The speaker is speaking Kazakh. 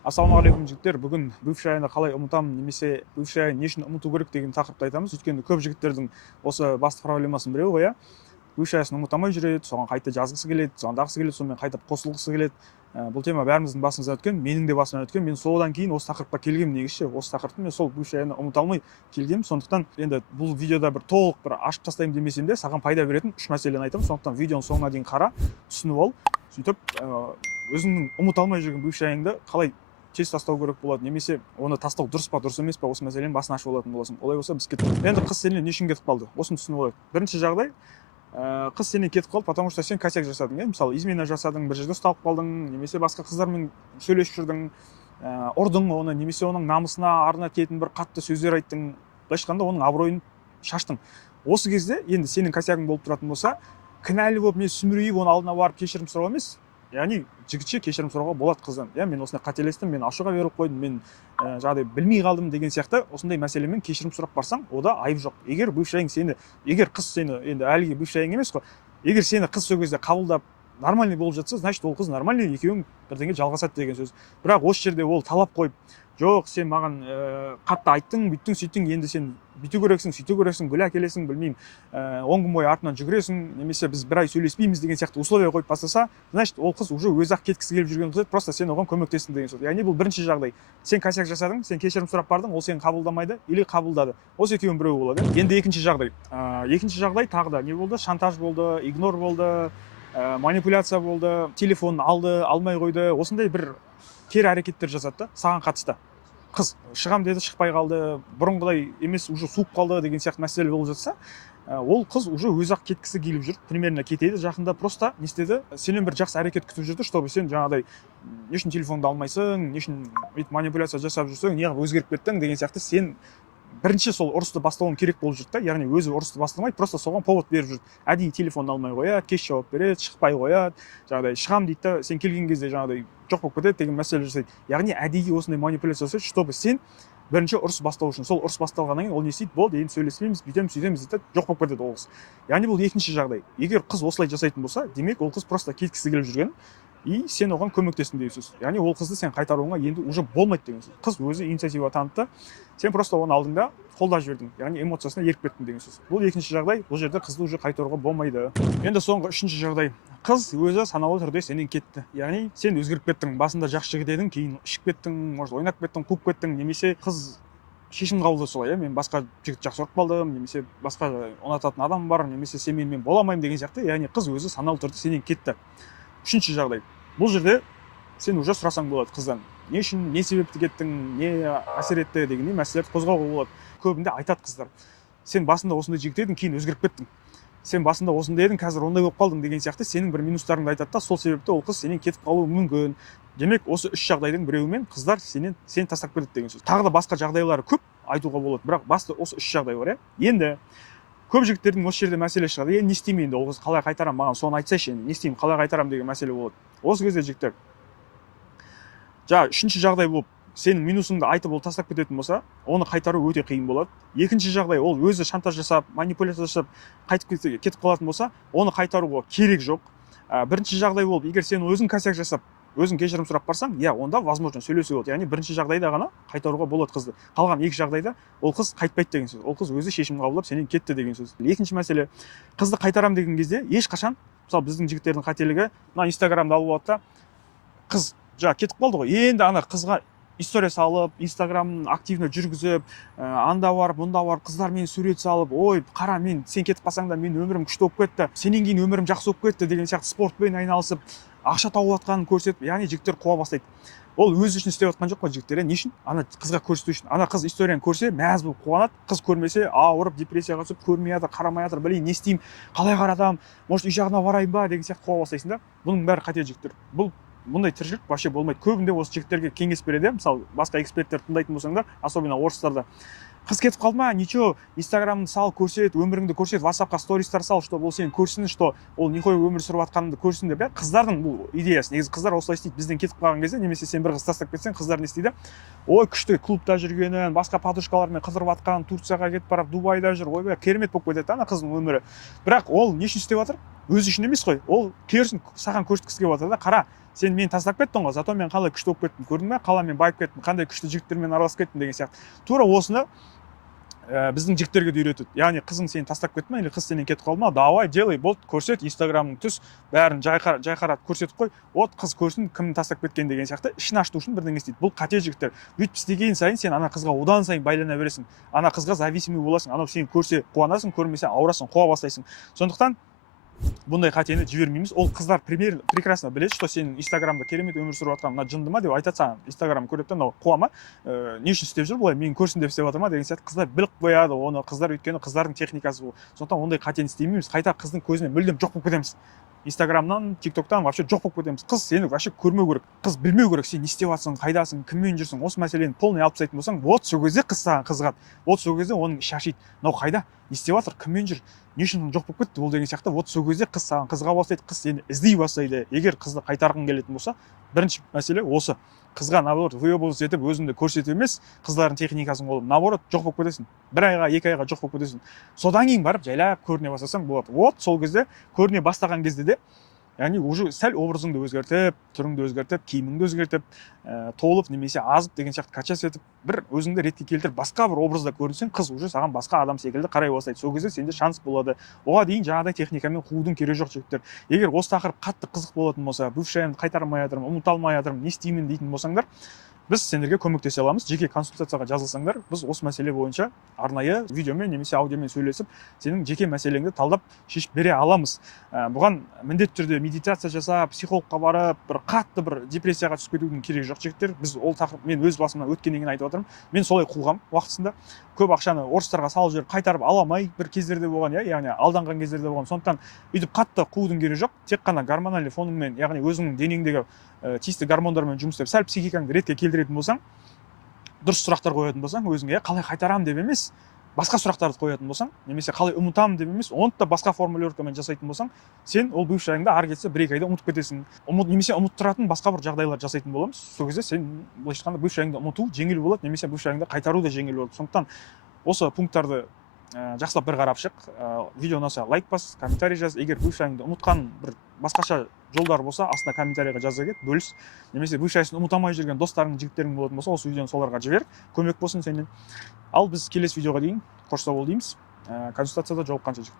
Ассалаумағалейкум жігіттер, бүгін бывшаяны қалай ұмытамын немесе бывшаяны не үшін ұмыту керек деген тақырыпты айтамыз. Өйткені көп жігіттердің осы басты проблемасының біреуі ғой, бывшаясын ұмыта алмай жүреді, соған қайта жазғысы келеді, звондағысы келеді, сонымен қайта қосылғысы келеді. Бұл тема бәріміздің басымыздан өткен, менің де басымнан өткен. Мен содан кейін осы тақырыпқа келгем, негізі осы тақырыпты мен сол бывшаяны ұмыта алмай келгем. Сондықтан енді бұл видеода бір толық бір ашып тастаймын демесем де, саған пайда беретін үш мәселені айтамын. Сондықтан видеоның соңына дейін қара, түсініп ал. Сөйтіп өзіңнің ұмыта алмай жүрген бывшаяңды қалай тез тастау керек болады, немесе оны тастау дұрыс па дұрыс емес па, осы мәселенің басын ашып алатын боласың. Олай болса біз кеттік. Енді қыз сенен не үшін кетіп қалды, осыны түсініп алайық. Бірінші жағдай, қыз сенен кетіп қалды, потому что сен косяк жасадың, мысалы измена жасадың, бір жерде ұсталып қалдың, немесе басқа қыздармен сөйлесіп жүрдің, ұрдың оны, немесе оның намысына арына тиетін бір қатты сөздер айттың, былайша айтқанда оның абыройын шаштың. Осы кезде енді сенің косягың болып тұратын болса, кінәлі болып мен сүмірейіп оның алдына барып кешірім сұрау емес, яғни жігітше кешірім сұрауға болады қыздан. Мен осындай қателестім, мен ашуға беріліп қойдым, мен жаңағыдай білмей қалдым деген сияқты осындай мәселемен кешірім сұрап барсаң, ода айып жоқ. Егер бывшаяң сені, егер қыз сені, енді әлгі бывшаяң емес қой, егер сені қыз сол кезде қабылдап нормальный болып жатса, значит ол қыз нормальный, екеуің бірдеңе жалғасады деген сөз. Бірақ осы жерде ол талап қойып, жоқ, сен маған қатты айттың, бүйттің, сөйттің, енді сен бүйту керексің, сөйту керексің, гүл әкелесің, білмеймін, 10 күн бойы артынан жүгіресің, немесе біз бір ай сөйлеспейміз деген сияқты условия қойып бастаса, значит ол қыз уже өзі-ақ кеткісі келіп жүрген қыз, просто сен оған көмектестің деген сөз. Яғни бұл бірінші жағдай. Сен косяк жасадың, сен кешірім сұрап бардың, ол сені қабылдамайды или қабылдады. Осы екеуінің біреуі болады. Енді екінші жағдай тағы да не болды? Шантаж болды, игнор болды, манипуляция болды, телефонын алды, алмай қойды. Осындай бір кері әрекеттер жасады саған қатысты. Қыз шығам деді, шықпай қалды, бұрынғыдай емес, уже суып қалды деген сияқты мәселе болып жатса, ол қыз уже өзі-ақ кеткісі келіп жүр, примерно кетеді жақында. Просто не істеді, сенен бір жақсы әрекет күтіп жүрді, чтобы сен жаңағыдай не үшін телефонды алмайсың, не үшін манипуляция жасап жүрсің, неғып өзгеріп кеттің деген сияқты сен бірінші сол ұрысты бастауын керек болып жүрді. Яғни өзі ұрысты бастамайды, просто соған повод беріп жүрді. Әдейі телефонды алмай қояды, кеш жауап береді, шықпай қояды, жаңағыдай шығам дейді да, сен келген кезде жаңағыдай жоқ болып кетеді деген мәселе жасайды. Яғни әдейі осындай манипуляция жасайды, чтобы сен бірінші ұрыс бастау үшін, сол ұрыс басталғаннан кейін ол не істейді, болды, енді сөйлеспейміз, бүйтеміз, сөйтеміз дейді, жоқ болып кетеді ол қыз. Яғни бұл екінші жағдай. Егер қыз осылай жасайтын болса, демек ол қыз просто кеткісі келіп жүрген, и сен оған көмектестің деген сөз. Яғни ол қызды сен қайтаруыңа енді уже болмайды деген сөз. Қыз өзі инициатива танытты, сен просто оны алдыңда қолдап жібердің, яғни эмоциясына еріп кеттің деген сөз. Бұл екінші жағдай, бұл жерде қызды уже қайтаруға болмайды. Енді соңғы үшінші жағдай, қыз өзі саналы түрде сенен кетті. Яғни сен өзгеріп кеттің, басында жақсы жігіт едің, кейін ішіп кеттің, может ойнап кеттің, қуып кеттің, немесе қыз шешім қабылдады солай, мен басқа жігіт жақсы ұрып қалдым, немесе басқа ұнататын адам бар, немесе сен мен бола алмаймын деген сияқты. Яғни қыз өзі саналы түрде сенен кетті. Үшінші жағдай, бұл жерде сен уже сұрасаң болады қыздан, не үшін, не себепті кеттің, не әсер етті деген мәселелерді қозғауға болады. Көбінде айтады қыздар, сен басында осындай жігіт едің, кейін өзгеріп кеттің, сен басында осындай едің, қазір ондай болып қалдың деген сияқты сенің бір минустарыңды айтады да, сол себепті ол қыз сенен кетіп қалуы мүмкін. Демек осы үш жағдайдың біреуімен қыздар сені тастап кетеді деген сөз. Тағы да басқа жағдайлары көп айтуға болады, бірақ басты осы үш жағдай бар. Енді көп жігіттердің осы жерде мәселе шығады, не істеймін енді, ол қыз қалай қайтарам, маған соны айтсайшы, не істеймін, қалай қайтарам деген мәселе болады. Осы кезде жігіттер, үшінші жағдай болып сенің минусыңды айтып ол тастап кететін болса, оны қайтару өте қиын болады. Екінші жағдай, ол өзі шантаж жасап, манипуляция жасап қайтып кетіп қалатын болса, оны қайтаруға керек жоқ. Бірінші жағдай болып, егер сен өзің косяк жасап, өзің кешірім сұрап барсаң, онда возможно сөйлесуге болады. Яғни бірінші жағдайда ғана қайтаруға болады қызды. Қалған екі жағдайда ол қыз қайтпайды деген сөз. Ол қыз өзі шешім қабылдап сенен кетті деген сөз. Екінші мәселе, қызды қайтарам деген кезде ешқашан, мысалы біздің жігіттердің қателігі, мына инстаграмды алып алады да, қыз кетіп қалды ғой, енді ана қызға история салып, инстаграмын активно жүргізіп, анда барып, мұнда барып, қыздармен сурет салып, ой, қара, сен кетіп қалсаң да менің өмірім күшті болып кетті, сенен кейін өмірім жақсы болып кетті деген сияқты спортпен айналысып, ақша тауып жатқанын көрсетіп, яғни жігіттер қуа бастайды. Ол өзі үшін істеп жатқан жоқ қой жігіттер, не үшін? Ана қызға көрсету үшін. Ана қыз историяны көрсе, мәз болып қуанады, қыз көрмесе, ауырып, депрессияға түсіп, көрмей жатыр, қарамай жатыр, білейін, не істеймін, қалай қарадам, может үй жағына барайын ба деген сияқты қуа бастайсың да. Бұның бәрі қате жігіттер. Бұндай тіршілік вообще болмайды. Көбінде осы жігіттерге кеңес береді, мысалы басқа эксперттерді тыңдайтын болсаңдар, особенно орыстарда. Қыз кетіп қалды ма, ничего, инстаграмды сал, көрсет, өміріңді көрсет, ватсапқа стористар сал, что ол сені көрсін, что ол нехой өмір сүріп жатқаныңды көрсін деп. Қыздардың бұл идеясы. Негізі қыздар осылай істейді. Бізден кетіп қалған кезде, немесе сен бір қыз тастап кетсең, қыздар не істейді? Ой, күшті клубта жүргенін, басқа подружкалармен қыдырып жатқан, Турцияға кетіп барып, Дубайда жүр, ой, керемет болып кетеді ана қыздың өмірі. Бірақ ол не үшін істеп жатыр? Өзі үшін емес қой. Ол керісін саған көрсеткісі келіп жатыр да, қара, сен мені тастап кеттің ғой, зато мен қалай күшті болып кеттім, көрдің бе, қалай мен байып кеттім, қандай күшті жігіттермен араласып кеттім деген сияқты. Тура осыны біздің жігіттерге де үйретеді. Яғни қызың сені тастап кетті ма, или қыз сенен кетіп қалды ма, давай делай, болды, көрсет, инстаграмың түс, бәрін жайқаратып көрсетіп қой, вот қыз көрсін кімнің тастап кеткен деген сияқты ішін ашу үшін бірдеңе істейді. Бұл қате жігіттер. Бүйтіп істеген сайын сен ана қызға одан сайын байлана бересің, ана қызға зависимый боласың, анау сені көрсе қуанасың, көрмесе ауырасың, қуа бастайсың. Сондықтан бұндай қатені жібермейміз. Ол қыздар прекрасно біледі, что сенің инстаграмда керемет өмір сүріп жатқан мына жынды ма деп айтады саған, инстаграм көреді да, мынау қуама, не үшін істеп жүр бұлай, мені көрсін деп істеп жатыр ма деген сияқты. Қыздар біліп қояды оны, қыздар өйткені қыздардың техникасы бұл. Сондықтан ондай қатені істемейміз, қайта қыздың көзінен мүлдем жоқ болып кетеміз. Инстаграмнан, тиктоктан вообще жоқ болып кетеміз. Қыз сені вообще көрмеу керек, қыз білмеу керек, сен не істеп жатсың, қайдасың, кіммен жүрсің. Осы мәселені полный алып тастайтын болсаң, вот сол кезде қыз саған қызығады, вот сол кезде оның іші ашиды, мынау қайда, не істеп жатыр, кіммен жүр, не үшін жоқ болып кетті ол деген сияқты. Вот сол кезде қыз саған қызыға бастайды, қыз сені іздей бастайды. Егер қызды қайтарғың келетін болса, бірінші мәселе осы. Қызға наоборот выебываться етіп өзіңді көрсету емес, қыздардың техникасын қолып, наоборот жоқ болып кетесің. Бір айға, 2 айға жоқ болып кетесің. Содан кейін барып жайлап көріне бастасаң болады. Вот сол кезде көріне бастаған кезде де, яғни уже сәл образыңды өзгертіп, түріңді өзгертіп, киіміңді өзгертіп, толып немесе азып деген сияқты качас етіп, бір өзіңді ретке келтіріп, басқа бір образда көрінсең, қыз уже саған басқа адам секілді қарай бастайды. Сол кезде сенде шанс болады. Оған дейін жаңағыдай техникамен қуудың керегі жоқ жігіттер. Егер осы тақырып қатты қызық болатын болса, бывшаямды қайтармай жатырмын, ұмыта алмай жатырмын, не істеймін дейтін болсаңдар, біз сендерге көмектесе аламыз. Жеке консультацияға жазылсаңдар, біз осы мәселе бойынша арнайы видеомен немесе аудиомен сөйлесіп, сенің жеке мәселеңді талдап шешіп бере аламыз. Бұған міндетті түрде медитация жасап, психологқа барып, бір қатты бір депрессияға түсіп кетудің керегі жоқ жігіттер. Біз ол тақырып, мен өз басымнан өткеннен кейін айтып отырмын. Мен солай қуғам уақытысында. Көп ақшаны орыстарға салып жіберіп қайтарып ала алмай бір кездерде болған, яғни алданған кездерде болған. Сондықтан өйтіп қатты қуудың керегі жоқ. Тек қана гормоналды фоныңмен, яғни өзіңнің денеңдегі тиісті гормондармен жұмыс істеп, сәл психикаңды ретке келтіретін болсаң, дұрыс сұрақтар қоятын болсаң, өзіңе қалай қайтарамын деп емес, басқа сұрақтарды қоятын болсаң, немесе қалай ұмытамын деп емес, оны да басқа формулировкамен жасайтын болсаң, сен ол бывшайыңды ары кетсе 1-2 айда ұмытып кетесің. Немесе ұмыттыратын басқа бір жағдайлар жасайтын боламыз. Сол кезде сен былайша айтқанда бывшайыңды ұмыту жеңіл болады, немесе бывшайыңды қайтару да жеңіл болады. Сондықтан осы пункттарды жақсылап бір қарап шық. Видео ұнаса лайк бас, комментарий жаз. Егер бывшайыңды ұмытқан бір басқаша жолдар болса, астына комментарийға жаза кет, бөліс. Немесе бывшайсын ұмыта алмай жүрген достарың, жігіттерің болатын болса, осы видеоны соларға жібер, көмек болсын сенен. Ал біз келесі видеоға дейін қош сау бол дейміз. Консультацияда жолыққанша жігіттер.